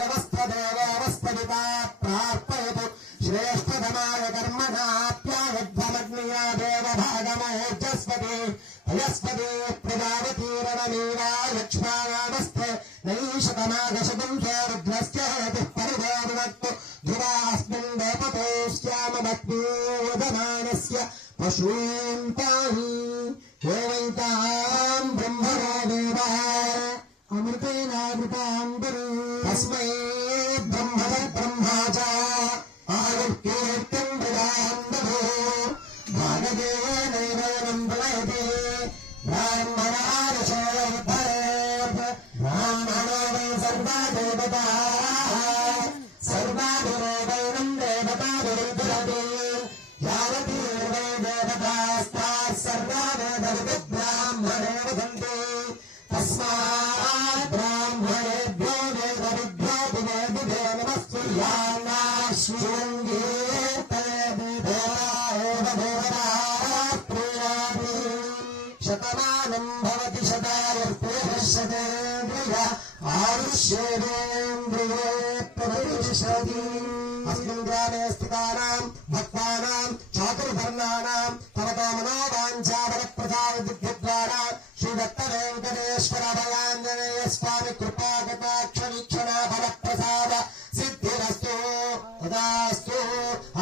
यवस्थदेवोऽवस्पदिता प्रार्पयतु श्रेष्ठतमाय कर्मणाप्यायध्वमग्निया देवभागमोर्जस्पति हयस्पति प्रजावतीरणमेवा लक्ष्मायामस्ते नैषतमागशतं रुद्रस्य हेतुः परिदेवनक्तु ध्रुवास्मिन् देवतोऽस्यामभक्तिर्यजमानस्य पशून् पाहि एवैतां ब्रह्मणो देवः अमृतेनावृतां गुरु तस्मै ब्रह्मा च आयुर्कीर्तिं विदां दधो भागदेवैनं प्रणयते ब्राह्मणारशोद्धरेत् ब्राह्मणो वै सर्वा देवताः सर्वाभिरेवैनं देवताभिरुद्धरते यावतीर्वै देवतास्ताः सर्वा वेदविद्ब्राह्मणे वदन्ति तस्मात् ब्राह्मणेभ्यो वेदविद्भ्यो दिवे नमस्तु शतमानं भवति शतायुर्पुरुषशतेन्द्रिय आयुष्येवेन्द्रिये प्रतिष्ठति अस्मिन् ग्रामे स्थितानां भक्तानां चातुर्वर्णानां तवतो मनोवाञ्छाफलप्रसादद्वारा श्रीदत्तवेङ्कटेश्वर अभयाञ्जनेय स्वामी कृपाकटाक्षवीक्षणा फलप्रसाद सिद्धिरस्तु तदास्तु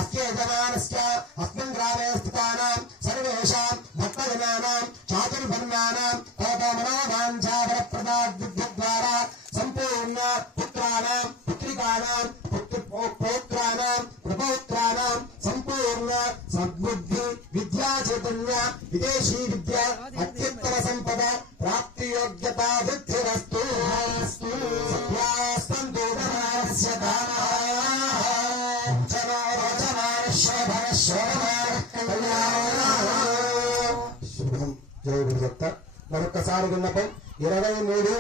अस्य यजमानस्य अस्मिन् ग्रामे स्थितानां सर्वेषां भक्तजनानां चातुर्वर्णानां तवतो मनोवाञ्छाफलप्रसादद्वारा सम्पूर्ण पुत्राणां पुत्रिकाणां पौत्राणां प्रपौत्राणां सम्पूर्ण सद्बुद्धि विद्या चैतन्य विदेशी विद्या अत्युत्तम संपद प्राप्ति योग्यता वृद्धिरस्तु सत्यास्तु धनस्य శుభం జయ గురుదత్త మరొకసారి విన్నపం 23